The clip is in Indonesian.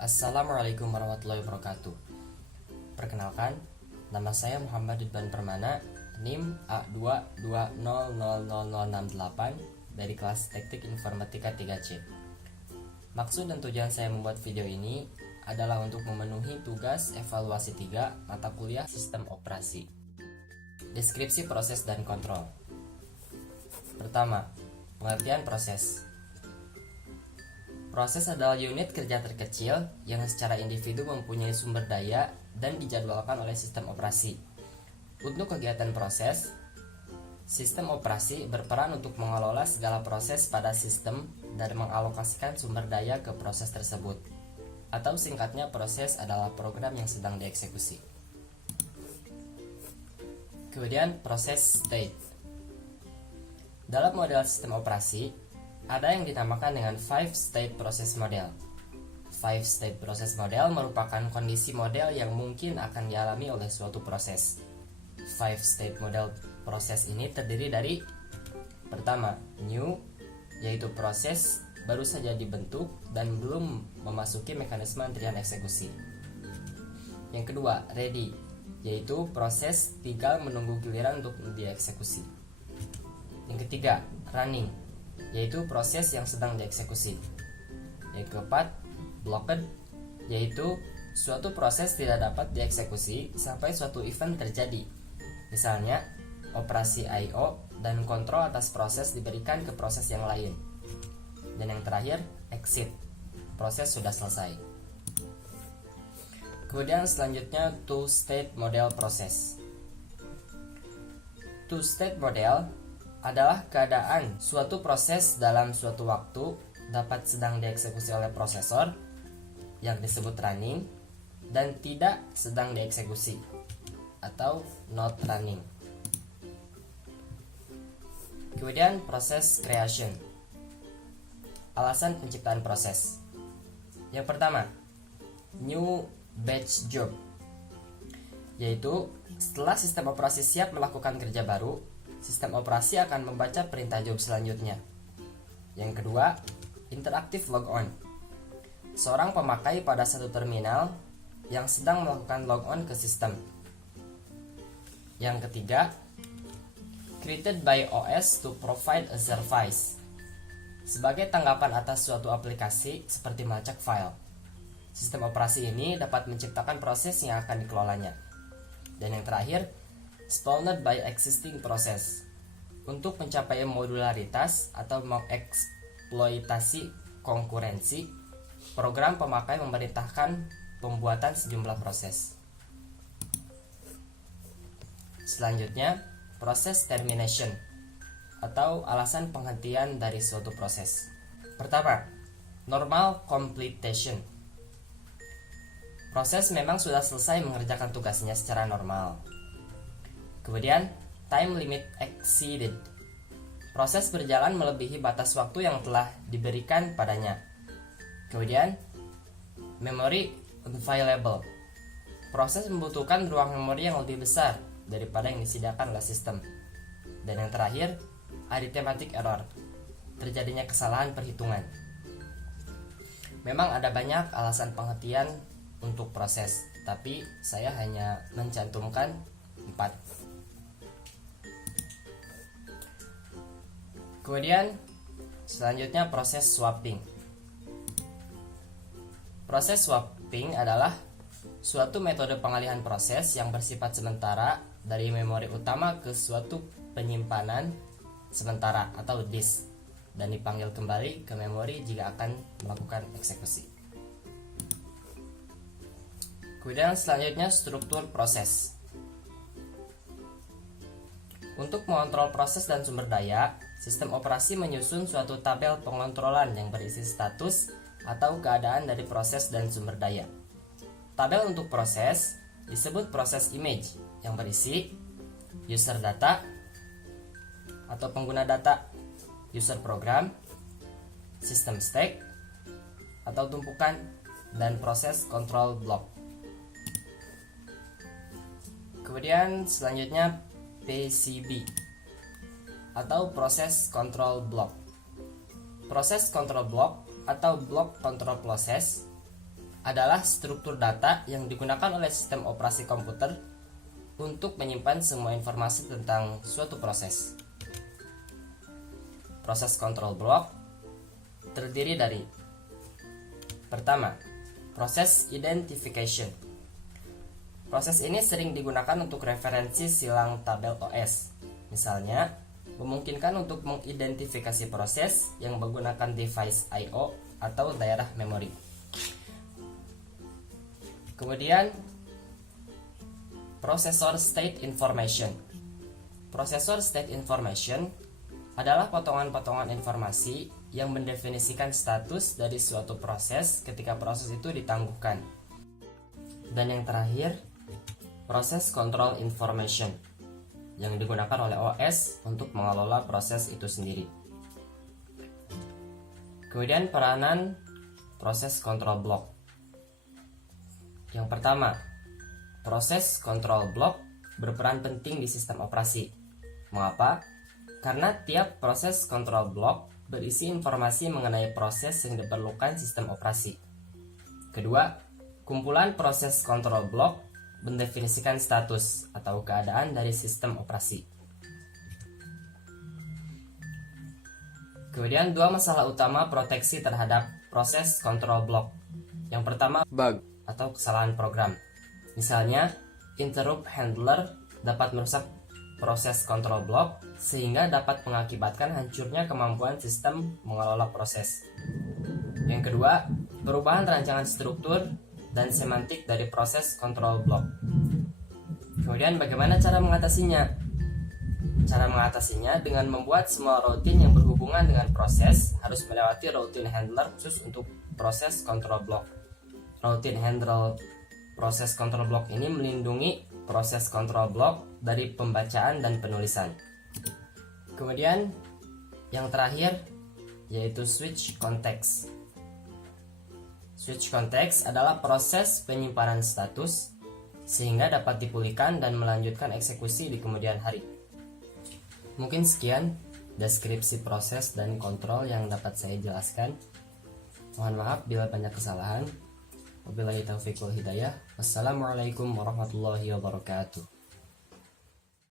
Assalamualaikum warahmatullahi wabarakatuh. Perkenalkan, nama saya Muhammad Ridwan Permana, NIM A2200068 dari kelas Teknik Informatika 3C. Maksud dan tujuan saya membuat video ini adalah untuk memenuhi tugas evaluasi 3 mata kuliah Sistem Operasi. Deskripsi proses dan kontrol. Pertama, pengertian proses. Proses adalah unit kerja terkecil yang secara individu mempunyai sumber daya dan dijadwalkan oleh sistem operasi. Untuk kegiatan proses, sistem operasi berperan untuk mengelola segala proses pada sistem dan mengalokasikan sumber daya ke proses tersebut. Atau singkatnya, proses adalah program yang sedang dieksekusi. Kemudian proses state. Dalam model sistem operasi, ada yang dinamakan dengan 5-state process model. 5-state process model merupakan kondisi model yang mungkin akan dialami oleh suatu proses. 5-state model proses ini terdiri dari: pertama, new, yaitu proses baru saja dibentuk dan belum memasuki mekanisme antrian eksekusi. Yang kedua, ready, yaitu proses tinggal menunggu giliran untuk dieksekusi. Yang ketiga, running, yaitu proses yang sedang dieksekusi. Yang keempat, blocked, yaitu suatu proses tidak dapat dieksekusi sampai suatu event terjadi. Misalnya, operasi I/O dan kontrol atas proses diberikan ke proses yang lain. Dan yang terakhir, exit, proses sudah selesai. Kemudian selanjutnya, two-state model proses. Two-state model adalah keadaan suatu proses dalam suatu waktu dapat sedang dieksekusi oleh prosesor yang disebut running dan tidak sedang dieksekusi atau not running. Kemudian proses creation. Alasan penciptaan proses. Yang pertama, new batch job, yaitu setelah sistem operasi siap melakukan kerja baru, sistem operasi akan membaca perintah job selanjutnya. Yang kedua, interactive logon. Seorang pemakai pada satu terminal yang sedang melakukan logon ke sistem. Yang ketiga, created by OS to provide a service. Sebagai tanggapan atas suatu aplikasi seperti melacak file, sistem operasi ini dapat menciptakan proses yang akan dikelolanya. Dan yang terakhir, spawned by existing process. Untuk mencapai modularitas atau mengeksploitasi konkurensi, program pemakai memerintahkan pembuatan sejumlah proses. Selanjutnya, proses termination atau alasan penghentian dari suatu proses. Pertama, normal completion. Proses memang sudah selesai mengerjakan tugasnya secara normal. Kemudian, time limit exceeded. Proses berjalan melebihi batas waktu yang telah diberikan padanya. Kemudian, memory unavailable. Proses membutuhkan ruang memori yang lebih besar daripada yang disediakan oleh sistem. Dan yang terakhir, arithmetic error. Terjadinya kesalahan perhitungan. Memang ada banyak alasan penghentian untuk proses, tapi saya hanya mencantumkan 4. Kemudian selanjutnya proses swapping. Proses swapping adalah suatu metode pengalihan proses yang bersifat sementara dari memori utama ke suatu penyimpanan sementara atau disk dan dipanggil kembali ke memori jika akan melakukan eksekusi. Kemudian selanjutnya struktur proses. Untuk mengontrol proses dan sumber daya, sistem operasi menyusun suatu tabel pengontrolan yang berisi status atau keadaan dari proses dan sumber daya. Tabel untuk proses disebut proses image yang berisi user data atau pengguna data, user program, system state atau tumpukan, dan proses control block. Kemudian selanjutnya PCB atau proses control block. Proses control block atau block control process adalah struktur data yang digunakan oleh sistem operasi komputer untuk menyimpan semua informasi tentang suatu proses. Proses control block terdiri dari: pertama, proses identification. Proses ini sering digunakan untuk referensi silang tabel OS. Misalnya, memungkinkan untuk mengidentifikasi proses yang menggunakan device I/O atau daerah memori. Kemudian, processor state information. Processor state information adalah potongan-potongan informasi yang mendefinisikan status dari suatu proses ketika proses itu ditangguhkan. Dan yang terakhir, proses control information yang digunakan oleh OS untuk mengelola proses itu sendiri. Kemudian peranan proses control block. Yang pertama, proses control block berperan penting di sistem operasi. Mengapa? Karena tiap proses control block berisi informasi mengenai proses yang diperlukan sistem operasi. Kedua, kumpulan proses control block mendefinisikan status atau keadaan dari sistem operasi. Kemudian dua masalah utama proteksi terhadap proses control block. Yang pertama, bug atau kesalahan program. Misalnya, interrupt handler dapat merusak proses control block sehingga dapat mengakibatkan hancurnya kemampuan sistem mengelola proses. Yang kedua, perubahan rancangan struktur dan semantik dari proses control block. Kemudian bagaimana cara mengatasinya? Cara mengatasinya dengan membuat semua routine yang berhubungan dengan proses harus melewati routine handler khusus untuk proses control block. Routine handler proses control block ini melindungi proses control block dari pembacaan dan penulisan. Kemudian yang terakhir yaitu switch context. Switch context adalah proses penyimpanan status sehingga dapat dipulihkan dan melanjutkan eksekusi di kemudian hari. Mungkin sekian deskripsi proses dan kontrol yang dapat saya jelaskan. Mohon maaf bila banyak kesalahan. Wabillahi taufiq wal hidayah. Wassalamualaikum warahmatullahi wabarakatuh.